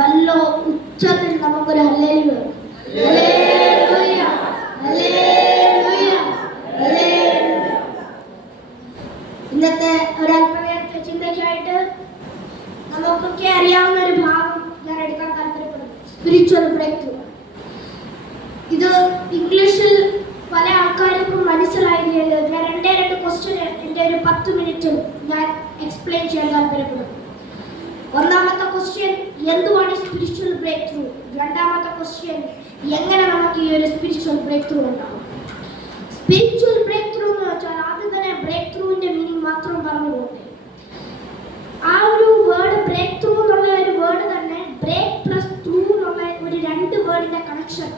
നല്ല ഉച്ചത്തിൽ നമുക്കൊരു ഹല്ലേലൂയ ഹല്ലേലൂയ ഹല്ലേലൂയ ഹല്ലേലൂയ. ഇന്നത്തെ ഒരല്പനേരത്തെ ചിന്തയ്ക്കായിട്ട് നമുക്കൊക്കെ അറിയാവുന്ന ഒരു ഭാഗം ഞാൻ എടുക്കാൻ താല്പര്യപ്പെടുന്നു. Spiritual breakthrough. ഇത് ഇംഗ്ലീഷിൽ പല ആൾക്കാർക്കും മനസ്സിലായില്ലല്ലോ. ഞാൻ രണ്ട് ക്വസ്റ്റ്യൻ എൻ്റെ ഒരു 10 മിനിറ്റ് ഞാൻ എക്സ്പ്ലെയിൻ ചെയ്യാൻ താല്പര്യപ്പെടുന്നു. ഒന്നാമത്തെ ക്വസ്റ്റ്യൻ, എന്തുവാണ് സ്പിരിച്വൽ ബ്രേക്ക് ത്രൂ? രണ്ടാമത്തെ ക്വസ്റ്റ്യൻ, എങ്ങനെ നമുക്ക് ഈ ഒരു സ്പിരിച്വൽ ബ്രേക്ക് ത്രൂ ഉണ്ടാവും? സ്പിരിച്വൽ ബ്രേക്ക് ത്രൂ എന്ന് വെച്ചാൽ ആദ്യം തന്നെ ബ്രേക്ക് ത്രൂവിന്റെ മീനിങ് മാത്രം പറഞ്ഞു പോകട്ടെ. ആ ഒരു വേർഡ് ബ്രേക്ക് ത്രൂ എന്നുള്ള ഒരു വേർഡ് തന്നെ ബ്രേക്ക് പ്ലസ് ത്രൂ എന്നുള്ള ഒരു 2 വേർഡിന്റെ കണക്ഷൻ.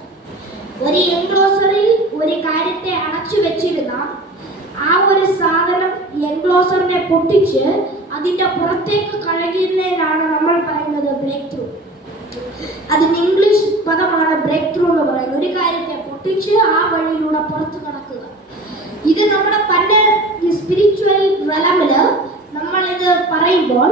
ഒരു എൻക്ലോസറിൽ ഒരു കാര്യത്തെ അടച്ചു വെച്ചിരുന്ന ആ ഒരു സാധനം എൻക്ലോസറിനെ പൊട്ടിച്ച് അതിന്റെ പുറത്തേക്ക് കളയുന്നതിനാണ് നമ്മൾ പറയുന്നത് ബ്രേക്ക് ത്രൂ. അതിന് ഇംഗ്ലീഷ് പദമാണ് ബ്രേക്ക് ത്രൂ എന്ന് പറയുന്നത്. ഒരു കാര്യത്തെ പൊട്ടിച്ച് ആ വഴിയിലൂടെ പുറത്തു കടക്കുക. ഇത് നമ്മുടെ പല സ്പിരിച്വൽ റലമില് നമ്മളിത് പറയുമ്പോൾ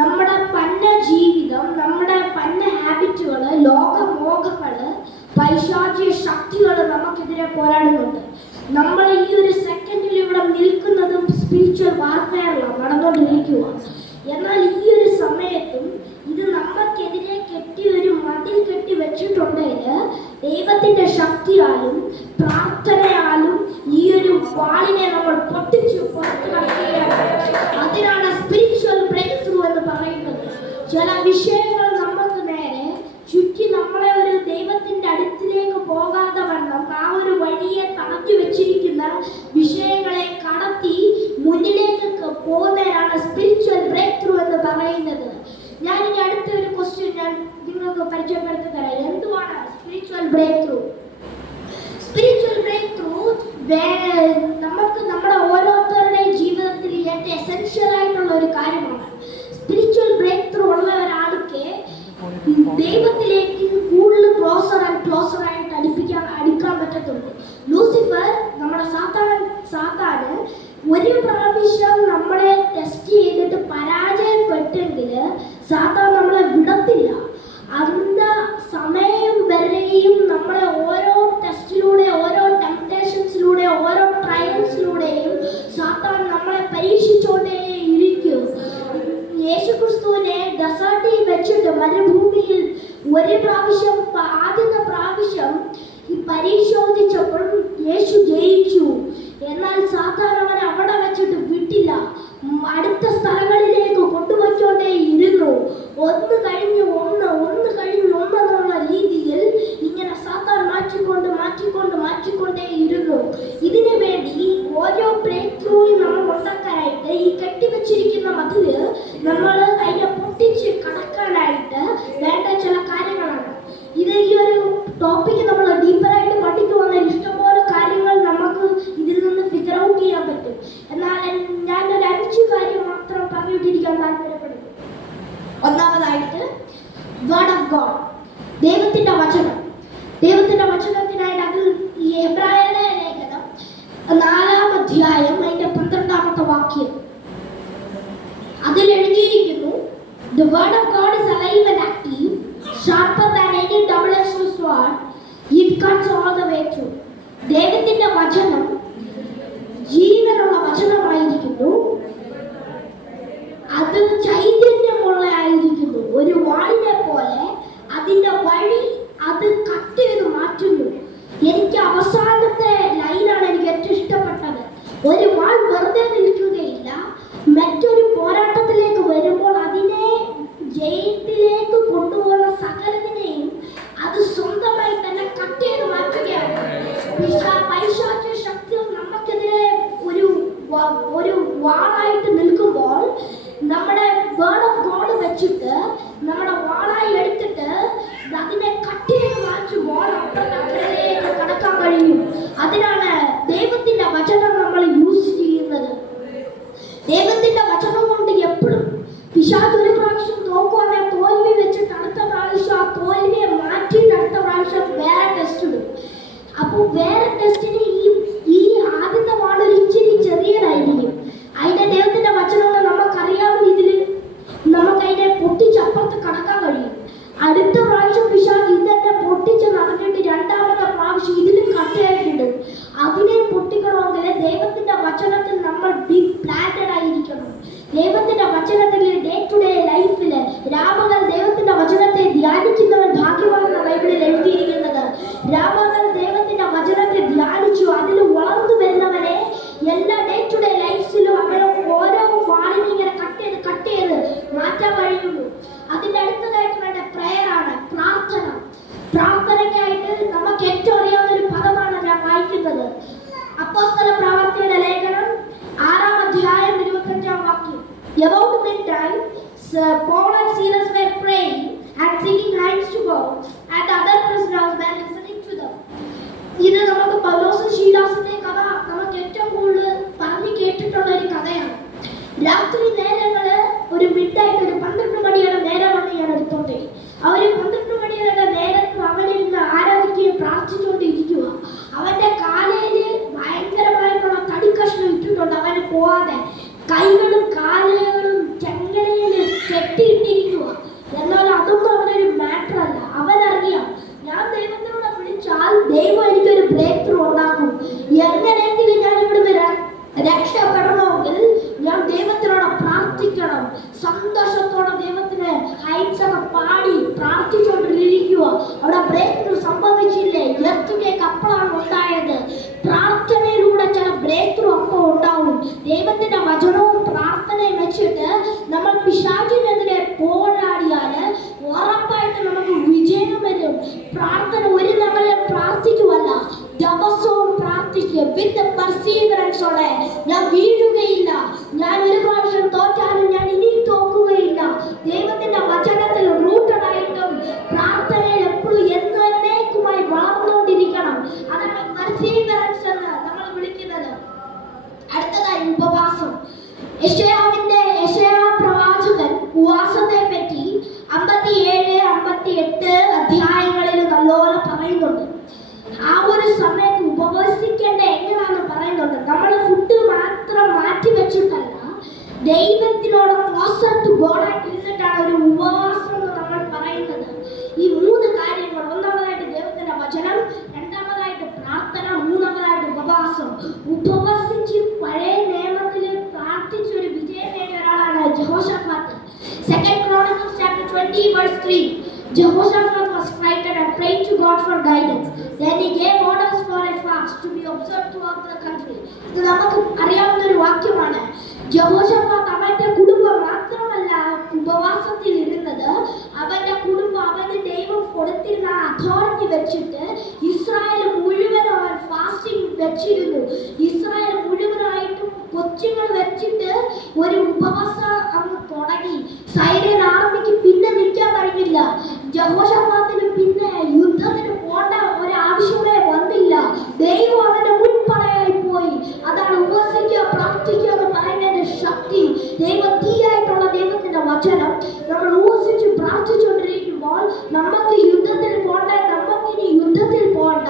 നമ്മുടെ പല ജീവിതം, നമ്മുടെ പല ഹാബിറ്റുകള്, ലോകമോഹങ്ങള്, പൈശാചിക ശക്തികൾ നമുക്കെതിരെ പോരാടുന്നുണ്ട്. നമ്മൾ ഈ ഒരു സെക്കൻഡിൽ ഇവിടെ നിൽക്കുന്നതും സ്പിരിച്വൽ വാർഫെയറിലാണ് നടന്നുകൊണ്ടിരിക്കുക. എന്നാൽ ഈ ഒരു സമയത്തും ഇത് നമുക്കെതിരെ ഒരു മതിൽ കെട്ടി വെച്ചിട്ടുണ്ടെങ്കിൽ ദൈവത്തിന്റെ ശക്തിയാലും പ്രാർത്ഥനയാലും ഈ ഒരു വാളിനെ നമ്മൾ പൊട്ടിച്ച് പുറത്തു കളയുകയാണ്. അതിനാണ് സ്പിരിച്വൽ ബ്രേക്ക് ത്രൂ എന്ന് പറയുന്നത്. ചില വിഷയങ്ങൾ നമുക്ക് നേരെ ചുറ്റി നമ്മളെ ഒരു ദൈവത്തിന്റെ അടുത്തിലേക്ക് പോകാതെ വണ്ണം ആ ഒരു വഴിയെ തടഞ്ഞു വെച്ചിരിക്കുന്ന വിഷയങ്ങളെ കടത്തി മുന്നിലേക്ക് പോകുന്നതിനാണ് സ്പിരിച്വൽ ബ്രേക്ക് ത്രൂ എന്ന് പറയുന്നത്. ഞാൻ ഇനി അടുത്ത ഒരു ക്വസ്റ്റ്യൻ ഞാൻ നിങ്ങൾക്ക് പരിചയപ്പെടുത്തി തരാം. എന്തുവാണ് spiritual breakthrough? Spiritual breakthrough നമുക്ക് നമ്മുടെ ഓരോരുത്തരുടെയും ജീവിതത്തിൽ ഏറ്റവും എസെൻഷ്യൽ ആയിട്ടുള്ള ഒരു കാര്യമാണ്. സ്പിരിച്വൽ ബ്രേക്ക് ത്രൂ ഉള്ള ഒരാൾക്ക് ദൈവത്തിലേക്ക് കൂടുതൽ ക്ലോസർ ആയിട്ട് അടുക്കാൻ പറ്റത്തുള്ളൂ. ലൂസിഫർ, നമ്മുടെ സാത്താന് ഒരു പ്രാവശ്യം നമ്മളെ ടെസ്റ്റ് ചെയ്തിട്ട് പരാജയപ്പെട്ടെങ്കിൽ സാത്താൻ നമ്മളെ വിടത്തില്ല. അന്ത സമയം വരെയും നമ്മളെ ഓരോ ടെസ്റ്റിലൂടെ, ഓരോ ടെംപ്ടേഷൻസിലൂടെ, ഓരോ ട്രയൽസിലൂടെയും സാത്താൻ നമ്മളെ പരീക്ഷിച്ചുകൊണ്ടേയിരിക്കും. യേശുക്രിസ്തുവിനെ ഡെസേർട്ടിൽ വെച്ചിട്ട് മരുഭൂമിയിൽ ഒരു പ്രാവശ്യം, ആദ്യത്തെ പ്രാവശ്യം പരിശോധിച്ചപ്പോൾ യേശു ജയിച്ചു. എന്നാൽ സാത്താൻ അവനെ അവിടെ വെച്ചിട്ട് വിട്ടില്ല. അടുത്ത സ്ഥലങ്ങളിലേക്ക് കൊണ്ടുപോയിക്കൊണ്ടേ ഇരുന്നു. ഒന്ന് കഴിഞ്ഞ് ഒന്ന് എന്നുള്ള രീതിയിൽ ഇങ്ങനെ സാത്താൻ മാറ്റിക്കൊണ്ടേ ഇരുന്നു. ഇതിനു വേണ്ടി ഓരോ ബ്രേക്ക് ത്രൂയും നമ്മൾ ഉണ്ടാക്കാനായിട്ട് ഈ കെട്ടിവെച്ചിരിക്കുന്ന മതില് നമ്മൾ അതിനെ പൊട്ടിച്ച് കടക്കാനായിട്ട് വേണ്ട ചില കാര്യങ്ങളാണ്. ഇത് ഈ ഒരു ടോപ്പിക്ക് നമ്മൾ ഡീപ്പറായിട്ട് പഠിക്കുവാണെങ്കിൽ ഇഷ്ടംപോലെ കാര്യങ്ങൾ നമുക്ക് ഇതിൽ നിന്ന് ഫിഗർ ഔട്ട് ചെയ്യാൻ പറ്റും. എന്നാൽ ഞാൻ ഒരു 5 കാര്യം മാത്രം പറഞ്ഞിട്ടിരിക്കാൻ താല്പര്യപ്പെടുന്നു. ഒന്നാമതായിട്ട് വേർഡ് ഓഫ് ഗോഡ്, ദൈവത്തിന്റെ വചനം. ദൈവത്തിന്റെ വചനത്തിനായിട്ട് അതിൽ ഈ എബ്രായരുടെ ലേഖനം 4-ാം അധ്യായം അതിന്റെ 12-ാമത്തെ വാക്യം അതിൽ എഴുതിയിരിക്കുന്നു, The word of God is alive and active, sharper than any double-edged sword. It cuts all the way through. ദൈവത്തിന്റെ വചനം ജീവനുള്ള വചനമായിരിക്കുന്നു. അത് ചൈതന്യമുള്ളതായിരിക്കുന്നു. ഒരു വാളിനെ പോലെ അതിന്റെ വഴി അത് കട്ട് ചെയ്ത് മാറ്റുന്നു. എനിക്ക് അവസാനത്തെ ലൈനാണ് എനിക്ക് ഏറ്റവും ഇഷ്ടപ്പെട്ടത്. ഒരു വാൾ വെറുതെ നിൽക്കുകയില്ല. മറ്റൊരു പോരാട്ടത്തിലേക്ക് വരുമ്പോൾ അതിനെ ജയത്തിലേക്ക് കൊണ്ടുപോകുന്ന സകലതിനെയും അത് സ്വന്തമായി തന്നെ കട്ട് ചെയ്ത് മാറ്റുകയാണ്. പൈശാചിക ശക്തികൾ നമുക്കെതിരെ ഒരു വാളായിട്ട് നിൽക്കുമ്പോൾ നമ്മുടെ വേർഡ് ഓഫ് ഗോഡ് വെച്ചിട്ട് നമ്മുടെ വാളായി എടുത്തിട്ട് അതിനെ കട്ട് ചെയ്ത് മാറ്റുമ്പോൾ അപ്പുറത്തേക്ക് കടക്കാൻ കഴിയും. അതിനാണ് ദൈവത്തിന്റെ വചനം നമ്മൾ യൂസ് ചെയ്യുന്നത്. ദൈവത്തിന്റെ വചനം കൊണ്ട് എപ്പോഴും പിശാച് ഒരു പ്രാവശ്യം തോക്കുവാണെങ്കിൽ തോൽവി വെച്ചിട്ട് അടുത്ത പ്രാവശ്യം ആ തോൽവിയെ മാറ്റിയിട്ട് അടുത്ത പ്രാവശ്യം വേറെ ടെസ്റ്റ് ഇടും. അപ്പോൾ വേറെ ടെസ്റ്റിന് ഈ ആദ്യത്തെ വാളൊരു ഇച്ചിരി ചെറിയതായിരിക്കും. അതിന്റെ ദൈവത്തിന്റെ വചനം നമുക്കറിയാവുന്ന ഇതിൽ നമുക്ക് അതിനെ പൊട്ടിച്ചപ്പുറത്ത് കടക്കാൻ കഴിയും. പ്രാർത്ഥനയ്ക്കായിട്ട് നമുക്ക് ഏറ്റവും അറിയാവുന്ന ഒരു പദമാണ് ഞാൻ വായിക്കുന്നത്. അപ്പോസ്തല പ്രവർത്തിയുടെ ലേഖനം 6-ാം അധ്യായം 25-ാം വാക്യം. About midnight, Paul and Silas were praying and singing hymns to God, and the other prisoners were listening to them. ഇത് നമുക്ക് പൗലോസ് ശീലാസിന്റെ കഥ നമുക്ക് ഏറ്റവും കൂടുതൽ പറഞ്ഞു കേട്ടിട്ടുള്ള ഒരു കഥയാണ്. രാത്രി നേരങ്ങള് ഒരു മിഡ്നൈറ്റ്, ഒരു 12 മണിയുടെ നേരമാണ് ഞാൻ എടുത്തോട്ടെ. അവര് 12 മണിയുടെ നേരത്ത് അവനിരുന്ന് ആരാധിക്കുകയും പ്രാർത്ഥിച്ചുകൊണ്ടിരിക്കുക. അവന്റെ കാലയില് ഭയങ്കരമായിട്ടുള്ള തടിക്കഷ്ണം ഇട്ടിട്ടുണ്ട്. അവന് പോവാതെ കൈകളും കാലുകളും ചെങ്ങലയിൽ കെട്ടിയിട്ടിരിക്കുക. എന്നാൽ അതൊന്നും അവനൊരു മാറ്റർ അല്ല. അവനറിയാം, ഞാൻ ദൈവത്തിനോട് വിളിച്ചാൽ ദൈവം എനിക്കൊരു ബ്രേക്ക് ത്രൂ ഉണ്ടാക്കും. എങ്ങനെയെങ്കിലും ഞാൻ ഇവിടുന്ന് രക്ഷപ്പെടണമെങ്കിൽ ഞാൻ ദൈവത്തിനോട് പ്രാർത്ഥിക്കണം. സന്തോഷത്തോടെ ദൈവത്തിന് ഹൈറ്റ്സൊക്കെ പാടി പ്രാർത്ഥിച്ചുകൊണ്ടിരിക്കുക. അവിടെ ബ്രേക്ക് ത്രൂ സംഭവിച്ചില്ലേ? എർത്തുകേക്ക് അപ്പോഴാണ് ഉണ്ടായത്. പ്രാർത്ഥനയിലൂടെ ചില ബ്രേക്ക് ത്രൂ അപ്പോൾ ഉണ്ടാവും. ദൈവത്തിന്റെ വചനവും പ്രാർത്ഥനയും വെച്ചിട്ട് നമ്മൾ പിശാചിനെതിരെ പോരാടിയാൽ ഉറപ്പായിട്ട് നമുക്ക് വിജയം വരും. പ്രാർത്ഥന ഒരു നമ്മളെ പ്രാർത്ഥിക്കുമല്ല, ദിവസവും പ്രാർത്ഥിക്കുക. വിത്ത് പെർസീവറൻസോടെ ഞാൻ വീഴുകയില്ല. ഞാൻ ഒരു പ്രാവശ്യം തോറ്റാലും ഞാൻ ഇനി തോക്കുകയില്ല. ദൈവത്തിന്റെ വചനത്തിൽ റൂട്ടഡ് ആയിട്ടും പ്രാർത്ഥനയിൽ എപ്പോഴും എന്നേക്കുമായി വളർന്നുകൊണ്ടിരിക്കണം. അതാണ് പെർസീവറൻസ് എന്ന് നമ്മൾ വിളിക്കുന്നത്. അടുത്തതായി ഉപവാസം. യശയാ പ്രവാചകൻ ഉപവാസത്തെ പറ്റി 57, 58 അധ്യായങ്ങളിൽ നല്ലോണം പറയുന്നുണ്ട്. ആ ഒരു സമയത്ത് ഉപവസിക്കേണ്ട എങ്ങനെയാണെന്ന് പറയുന്നുണ്ട്. നമ്മൾ ഫുഡ് മാത്രം മാറ്റി വെച്ചിട്ടല്ല, ദൈവത്തിനോട് ക്ലോസർ ടു ഗോഡ് ആയിട്ട് ഇരുന്നിട്ടാണ് ഒരു ഉപവാസം എന്ന് നമ്മൾ പറയുന്നത്. ഈ 3 കാര്യങ്ങൾ, ഒന്നാമതായിട്ട് ദൈവത്തിന്റെ വചനം, രണ്ടാമതായിട്ട് പ്രാർത്ഥന, മൂന്നാമതായിട്ട് ഉപവാസം. ഉപവസിച്ച് പഴയ നിയമത്തിൽ പ്രാർത്ഥിച്ച ഒരു വിജയം നേടിയ ഒരാളാണ് ജെഹോശാഫാത്ത്. 2 Chronicles chapter 20 verse 3. Jehoshaphat was frightened and prayed to God for guidance. Then he gave orders for a fast to be observed throughout the country. ഇത് നമുക്ക് അറിയാവുന്ന ഒരു വാക്യമാണ്. ജെഹോശാഫാത്ത് അവന്റെ കുടുംബം മാത്രമല്ല ഉപവാസത്തിൽ ഇരുന്നത്, അവന്റെ കുടുംബം അവന് ദൈവം കൊടുത്തിരുന്ന അതോറിറ്റി വെച്ചിട്ട് ഇസ്രായേൽ മുഴുവനും അവൻ ഫാസ്റ്റിംഗ് വെച്ചിരുന്നു. ഇസ്രായേൽ മുഴുവനായിട്ടും കൊച്ചുങ്ങൾ വെച്ചിട്ട് ഒരു ഉപവാസം അങ്ങ് തുടങ്ങി. സൈറിയൻ ആർമിക്ക് പിന്നെ നിൽക്കാൻ കഴിഞ്ഞില്ല. ജെഹോശാഫാത്തിന് പിന്നെ യുദ്ധത്തിന് പോകേണ്ട ഒരു ആവശ്യമേ വന്നില്ല. ദൈവം അവന്റെ മുൻപടയായി പോയി. അതാണ് ഉപവസിക്കുക, പ്രാർത്ഥിക്കുക എന്ന് പറയുന്നതിന്റെ ശക്തി. ദൈവത്തിയായിട്ടുള്ള ദൈവത്തിന്റെ വചനം നമ്മൾ ഉപവസിച്ച് പ്രാർത്ഥിച്ചുകൊണ്ടിരിക്കുമ്പോൾ നമുക്ക് യുദ്ധത്തിൽ പോകണ്ട, നമുക്കിനി യുദ്ധത്തിൽ പോകണ്ട.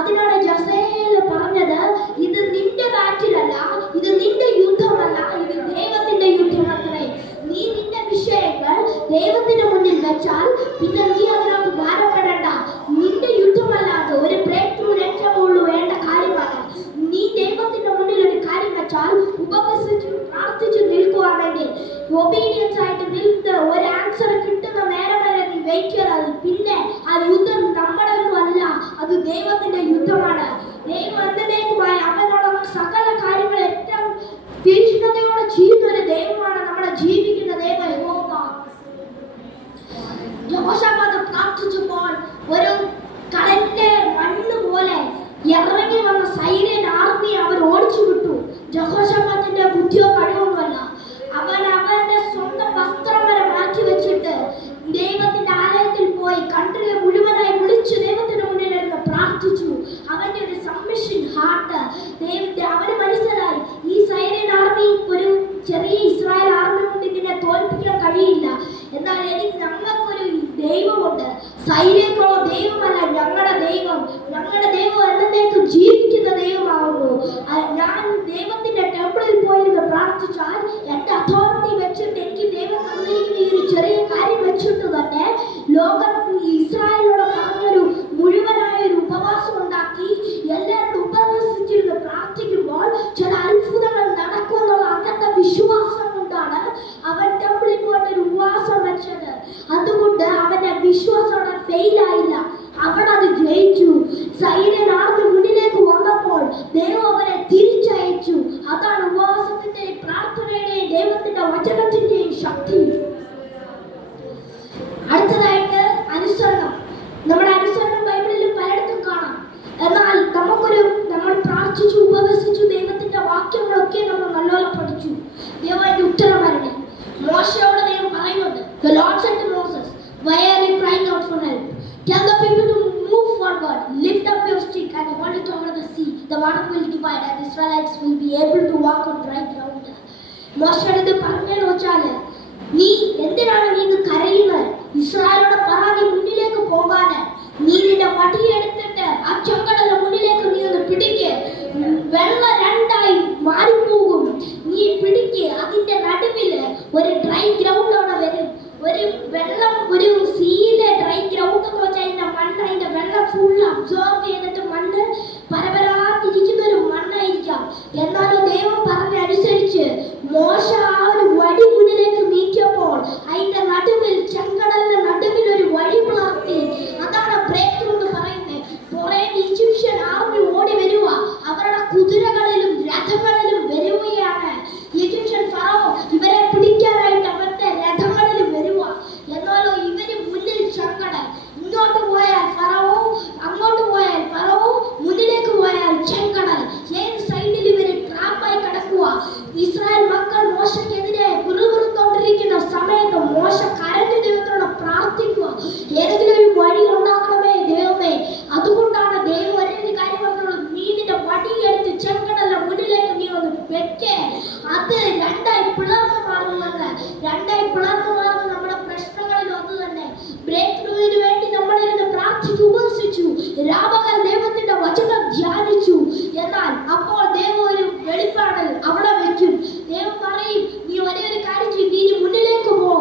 അതിനാണ് ജസേൽ പറഞ്ഞത്, ഇത് നിന്റെ ബാറ്റിലല്ല, ഇത് നിന്റെ യുദ്ധമല്ല, ഇത് ദൈവത്തിന്റെ യുദ്ധമത്രേ. നീ നിന്റെ വിഷയങ്ങൾ ദൈവത്തിന്റെ മുന്നിൽ വെച്ചാൽ പിന്നെ നീ അതിനകത്ത് ഭാരപ്പെടേണ്ട. നിന്റെ യുദ്ധമല്ലാതെ ഒരു ബ്രേക്ക് ത്രൂ രക്ഷമുള്ളൂ വേണ്ട കാര്യമാണ്. നീ ദൈവത്തിന്റെ മുന്നിൽ ഒരു കാര്യം വെച്ചാൽ ഉപവസിച്ച് പ്രാർത്ഥിച്ച് നിൽക്കുവാണെങ്കിൽ, ഒബീഡിയൻസ് ആയിട്ട് നിൽത്ത് ഒരു ആൻസർ കിട്ടുന്ന നേരം വരെ നീ വെയിറ്റ് ചെയ്താൽ പിന്നെ ആ യുദ്ധം നമ്മുടെ ഒന്നും അല്ല, അത് ദൈവത്തിന്റെ യുദ്ധമാണ്. ദൈവം എന്നേക്കുമായി അവനുള്ള സകല കാര്യങ്ങൾ ഏറ്റവും തീക്ഷ്ണതയോടെ ചെയ്യുന്ന ഒരു ദൈവമാണ് നമ്മുടെ ജീവിക്കുന്ന ദൈവം യഹോവ. ജെഹോശാഫാത്ത് പ്രാർത്ഥിച്ചപ്പോൾ ഒരു കടലിന്റെ മണ്ണ് പോലെ ഇറങ്ങി വന്ന സൈറിയൻ ആർമി അവർ ഓടിച്ചു വിട്ടു. ജെഹോശാഫാത്തിന്റെ ബുദ്ധിയോ കഴിവൊന്നുമല്ല. അവന്റെ സ്വന്തം വസ്ത്രം വരെ മാറ്റി വെച്ചിട്ട് ദൈവത്തിന്റെ ആലയത്തിൽ പോയി കൺട്രിയെ മുഴുവനായി വിളിച്ചു ദൈവത്തിന്റെ മുന്നിൽ ഇരുന്ന് പ്രാർത്ഥിച്ചു. അവന്റെ ഒരു സബ്മിഷൻ ഹാർട്ട് അവന് മനസ്സിലായി, ഈ സൈറിയൻ ആർമി ഒരു ചെറിയ ഇസ്രായേൽ ആർമി കൊണ്ട് ഇതിനെ തോൽപ്പിക്കാൻ കഴിയില്ല. എന്നാൽ ഞങ്ങൾക്കൊരു ദൈവമുണ്ട്. സൈന്യക്കുള്ള ദൈവമല്ല ഞങ്ങളുടെ ദൈവം. ഞങ്ങളുടെ ദൈവം എന്നേക്കും ജീവിക്കുന്ന ദൈവമാവുന്നു. ഞാൻ ദൈവത്തിന്റെ ടെമ്പിളിൽ പോയിരുന്ന് പ്രാർത്ഥിച്ചാൽ എന്റെ അതോറിറ്റി വെച്ചിട്ട് എനിക്ക് ദൈവം തന്നിരിക്കുന്ന ഈ ഒരു ചെറിയ കാര്യം വെച്ചിട്ട് തന്നെ ലോകത്ത് ഇസ്രായേലോട് പറഞ്ഞൊരു മുഴുവനായ ഒരു ഉപവാസം ഉണ്ടാക്കി എല്ലാവരും ഉപവസിച്ചിരുന്ന് പ്രാർത്ഥിക്കുമ്പോൾ ചില അത്ഭുതങ്ങൾ നടക്കുമെന്നുള്ള അങ്ങനത്തെ വിശ്വാസം കൊണ്ടാണ് അവൻ ടെമ്പിളിൽ പോയിട്ട് ഒരു ഉപവാസം വെച്ചത്. അതുകൊണ്ട് അവന്റെ വിശ്വാസം അവിടെ ഫെയിലായില്ല, അവൻ അത് ജയിച്ചു. സൈന്യൻ ആർമി മുന്നിലേക്ക് വന്നപ്പോൾ ദൈവം അവനെ തിരിച്ചയച്ചു. അതാണ് ഉപവാസത്തിന്റെയും പ്രാർത്ഥനയുടെയും ദൈവത്തിന്റെ വചനത്തിന്റെയും ശക്തി. അടുത്തതായിട്ട് അനുസരണം. നമ്മുടെ അനുസരണം water will divide and Israelites will be able to walk on dry ground. മോശയോട് പറഞ്ഞെന്ന് വെച്ചാൽ നീ എന്തിനാണ് നീ ഇത് കരയുന്നത്? ഇസ്രായേലോട് പറ നീ മുന്നിലേക്ക് പോകാന്. നീ നിന്റെ വടിയെടുത്തിട്ട് ആ ചെങ്കടലിന്റെ മുന്നിലേക്ക് നീ ഒന്ന് പിടിക്ക്. വെള്ളം രണ്ടായി മാറിപ്പോകും. നീ പിടിക്ക്. അതിന്റെ നടുവില് ഒരു ഡ്രൈ ഗ്രൗണ്ട് അവിടെ വരും. ഒരു വെള്ളം, ഒരു സീയിലെ ഡ്രൈ ഗ്രൗണ്ട് എന്ന് വെച്ചാൽ അതിന്റെ മണ്ണ്, അതിന്റെ വെള്ളം ഫുൾ അബ്സോർബ് ചെയ്തിട്ട് മണ്ണ് പരപരാതിരിക്കുന്ന ഒരു മണ്ണായിരിക്കാം. എന്നാലും ദൈവം പറഞ്ഞനുസരിച്ച് മോശ ആ ഒരു വടി മുന്നിലേക്ക് നീക്കിയപ്പോൾ അതിന്റെ നടുവിൽ, ചെങ്കടലിന്റെ നടുവിൽ ഒരു വഴി പിളർത്തി. അതാണ് ബ്രേക്ക് ത്രൂ എന്ന് പറയുന്നത്. കുറെ ഈജിപ്ഷ്യൻ ആർമി ഓടി വരുക, അവരുടെ കുതിരകളിലും രഥങ്ങളിലും വരികയാണ്. ഈജിപ്ഷ്യൻ ഫറവോ ഇവരെ പിടിക്കാനായിട്ട് അവരുടെ രഥങ്ങളിലും വരിക. എന്നാലോ ഇവര് മുന്നിൽ ചെങ്കടൽ, ഇങ്ങോട്ട് പോയാൽ ഫറവോ, അങ്ങോട്ട് പോയാൽ ഫറവോ, മുന്നിലേക്ക് പോയാൽ ചെങ്കടൽ. ഏത് സൈഡിൽ ഇവര് ട്രാപ്പായി കിടക്കുക. ഇസ്രായേൽ മക്കൾ മോശക്കെതിരെ പിറുപിറുത്തോണ്ടിരിക്കുന്ന സമയത്ത് മോശ കരഞ്ഞു ദൈവത്തോട് പ്രാർത്ഥിക്കുക, ഏതെങ്കിലും ഒരു വഴി ഉണ്ടാക്കണമേ ദൈവമേ. അതുകൊണ്ടാണ് ദൈവം ഒരേ കാര്യം പറഞ്ഞുള്ളൂ, നീ നിന്റെ വടിയെടുത്ത് ചെങ്കടലിന്റെ മുന്നിലേക്ക് നീ ഒന്ന് വെക്കേ. അത് രണ്ടായി പിളർന്നു മാറുന്നത്. രണ്ടായി പിളർന്നു മാറുന്നത് നമ്മുടെ പ്രശ്നങ്ങളിൽ ഒന്ന് തന്നെ. ബ്രേക്ക് ത്രൂവിന് വേണ്ടി നമ്മളിരുന്ന് പ്രാർത്ഥിച്ചു, ഉപസിച്ചു, രാപകൽ ദൈവത്തിന്റെ വചനം ധ്യാനിച്ചു. എന്നാൽ അപ്പോൾ ദൈവം ഒരു വെളിപ്പാടൽ അവിടെ വെക്കും. ദൈവം പറയും, നീ ഒരേ ഒരു കാര്യം ചെയ്യും, നീ മുന്നിലേക്ക് പോ,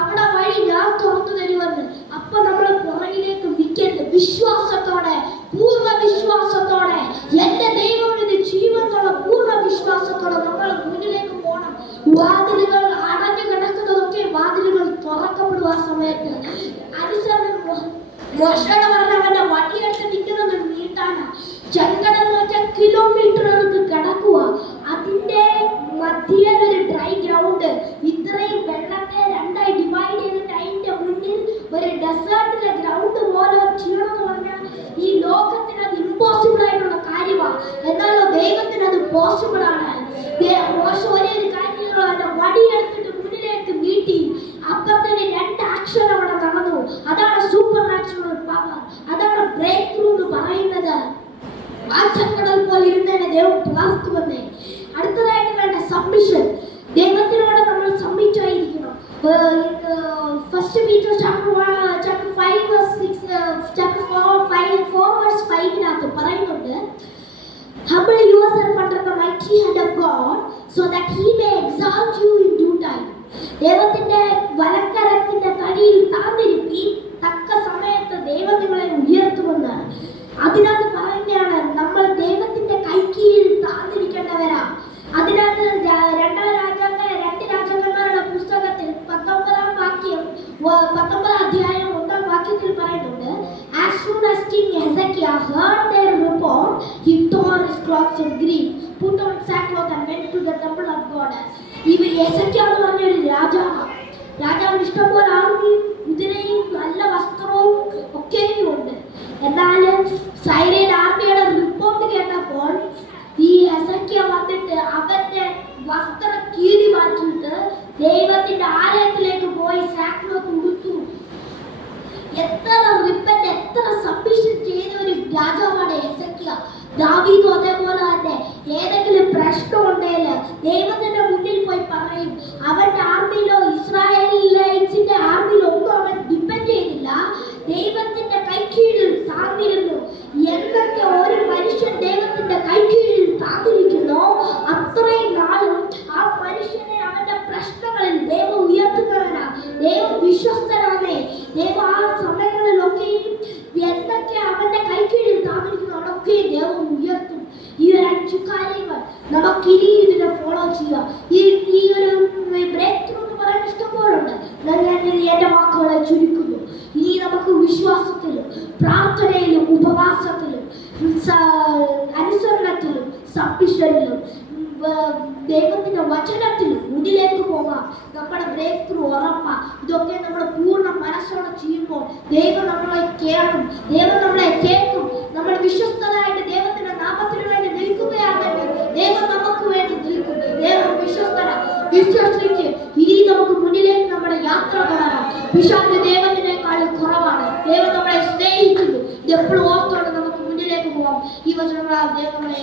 അവിടെ വഴി ഞാൻ തുറന്നു തരുമെന്ന്. അപ്പൊ നമ്മൾ പുറകിലേക്ക് നിൽക്കരുത്. വിശ്വാസത്തോടെ, പൂർണ്ണ വിശ്വാസത്തോടെ, എന്റെ ദൈവം ഇത് ജീവനുള്ള പൂർണ്ണ വിശ്വാസത്തോടെ നമ്മൾ മുന്നിലേക്ക് പോകണം. വാതിലുകൾ അടഞ്ഞു കിടക്കുന്നതൊക്കെ വാതിലുകൾ തുറക്കപ്പെടുക സമയത്ത് അനുസരണം. മോശയോട് പറഞ്ഞ അവന്റെ വടിയെടുത്ത് നിൽക്കുന്നത് നീട്ടാണ്. ചെങ്കടൽ എന്ന് വെച്ചാൽ കിലോമീറ്ററുകൾക്ക് കിടക്കുക. അതിന്റെ മധ്യേ ഒരു ഡ്രൈ ഗ്രൗണ്ട്. ഇത്രയും വെള്ളത്തെ രണ്ടായി ഡിവൈഡ് ചെയ്തിട്ട് അതിന്റെ മുന്നിൽ ഒരു ഡെസേർട്ടിലെ ഗ്രൗണ്ട് പോലെ ചെയ്യണമെന്ന് പറഞ്ഞാൽ ഈ ലോകത്തിന് അത് ഇമ്പോസിബിൾ ആയിട്ടുള്ള കാര്യമാണ്. എന്നാലോ ദൈവത്തിന് അത് പോസിബിൾ ആണ്. മോശ ഒരേ ഒരു കാര്യമുള്ള വടിയെടുത്തിട്ട് മുന്നിലേക്ക് നീട്ടി. അപ്പത്തിന് രണ്ട് ആക്ഷൻ അവിടെ നടന്നു. അതാണ് സൂപ്പർ നാച്ചുറൽ പവർ. അതാണ് ബ്രേക്ക് ത്രൂ എന്ന് പറയുന്നത്. വാചകടൽ പോലെ ഇരുന്നതിനെ ദൈവം പിളർത്തുവന്നേ. അടുത്തതായിട്ട് വേണ്ട സബ്മിഷൻ. ദൈവത്തിനോട് നമ്മൾ സബ്മിറ്റ് ആയിരിക്കണം. First Peter chapter 5 verse 6 chapter 4 verse 5 പറയുന്നുണ്ട്, humble yourself under the mighty hand of God so that he may exalt you in due time. ദൈവത്തിന്റെ വലക്കരത്തിന്റെ തടിയിൽ താന്നിരിപ്പി, തക്ക സമയത്ത് ദൈവം നിങ്ങളെ ഉയർത്തുമെന്ന്. അതിനകത്ത് പറയുന്നതാണ് നമ്മൾ ദൈവത്തിന്റെ കൈക്കീഴിൽ താന്നിരിക്കേണ്ടവരാ. അതിനകത്ത് 2 രാജാക്കന്മാരുടെ പുസ്തകത്തിൽ 19 അധ്യായം 1 വാക്യത്തിൽ പറയുന്നുണ്ട്, as soon as King Hezekiah heard their report, he tore his clothes in grief, put on sackcloth and went to the temple of God. ഇവ ഹെസക്കിയ എന്ന് പറഞ്ഞൊരു രാജാവാണ്. രാജാവിന് ഇഷ്ടംപോലെ ആർമിയും കുതിരയും നല്ല വസ്ത്രവും ഒക്കെയും ഉണ്ട്. എന്നാൽ സൈറിയൻ ആർമിയുടെ റിപ്പോർട്ട് കേട്ടപ്പോൾ ഈ ഹെസക്കിയ വന്നിട്ട് അവന്റെ വസ്ത്രം കീറി മാറ്റിയിട്ട് ദൈവത്തിന്റെ ആലയത്തിലേക്ക് പോയി സാക്ക്ലോത്ത് ഉടുത്തു. എത്ര റിപ്പന്റ്, എത്ര സബ്മിഷൻ ചെയ്ത ഒരു രാജാവാണ് ഹെസക്കിയ. ദാവീദും അതേപോലെ തന്നെ ഏതെങ്കിലും പ്രശ്നം ഉണ്ടെങ്കിൽ ദൈവത്തിന്റെ മുന്നിൽ പോയി പറയും. അവന്റെ ആർമിയിലോ ഇസ്രായേലിന്റെ ആർമിയിലോ ഒന്നും അവൻ ഡിപ്പെൻഡ് ചെയ്തില്ല, ദൈവത്തിന്റെ കൈക്കീഴിൽ താഴ്ന്നിരുന്നു. എന്നൊക്കെ ഒരു മനുഷ്യൻ ദൈവത്തിന്റെ കൈക്കീഴിൽ താഴ്ന്നിരിക്കുന്നോ അത്രയും നാളും ആ മനുഷ്യനെ അവന്റെ പ്രശ്നങ്ങളിൽ ദൈവം ഉയർത്തുന്നവനാ. ദൈവം വിശ്വസ്തനാണേ. ദൈവം ആ സമയങ്ങളിലൊക്കെയും എന്തൊക്കെ അവന്റെ കൈക്കീഴിൽ താഴ്ന്നിരിക്കുന്നു അവിടെയൊക്കെ ദൈവം ഉയർത്തും. ഈ ഒരു 5 കാര്യങ്ങൾ നമുക്ക് ഇനി ഇതിനെ ഫോളോ ചെയ്യാം. ഈ ഒരു ബ്രേക്ക് ത്രൂ എന്ന് പറയാൻ ഇഷ്ടംപോലുണ്ട്. ഞാൻ എന്റെ വാക്കുകളെ ചുരുക്കുന്നു. ഇനി നമുക്ക് വിശ്വാസത്തിലും പ്രാർത്ഥനയിലും ഉപവാസത്തിലും അനുസരണത്തിലും സബ്മിഷനിലും ദൈവത്തിന്റെ വചനത്തിലും മുന്നിലേക്ക് പോകാം. നമ്മുടെ ബ്രേക്ക് ത്രൂ ഉറപ്പാ. ഇതൊക്കെ നമ്മൾ പൂർണ്ണ മനസ്സോടെ ചെയ്യുമ്പോൾ ദൈവം നമ്മളെ കേൾക്കും, ദൈവം നമ്മളെ കേൾക്കും. നമ്മൾ വിശ്വസ്തരായിട്ട് ദൈവത്തിന്റെ നാമത്തിന് വേണ്ടി നിൽക്കുകയാണെങ്കിൽ ദൈവം നമുക്ക് വേണ്ടി നിൽക്കും. ദൈവം വിശ്വസിച്ച് ഇനി നമുക്ക് മുന്നിലേക്ക് നമ്മുടെ യാത്ര തുടരാം. പിശാച് ദൈവത്തിനേക്കാളും കുറവാണ്. ദൈവം നമ്മളെ സ്നേഹിക്കുന്നു. ഇത് എപ്പോഴും ഓർത്തോണ്ട് നമുക്ക് മുന്നിലേക്ക് പോകാം. ഈ വചനങ്ങളാൽ ദൈവം നമ്മളെ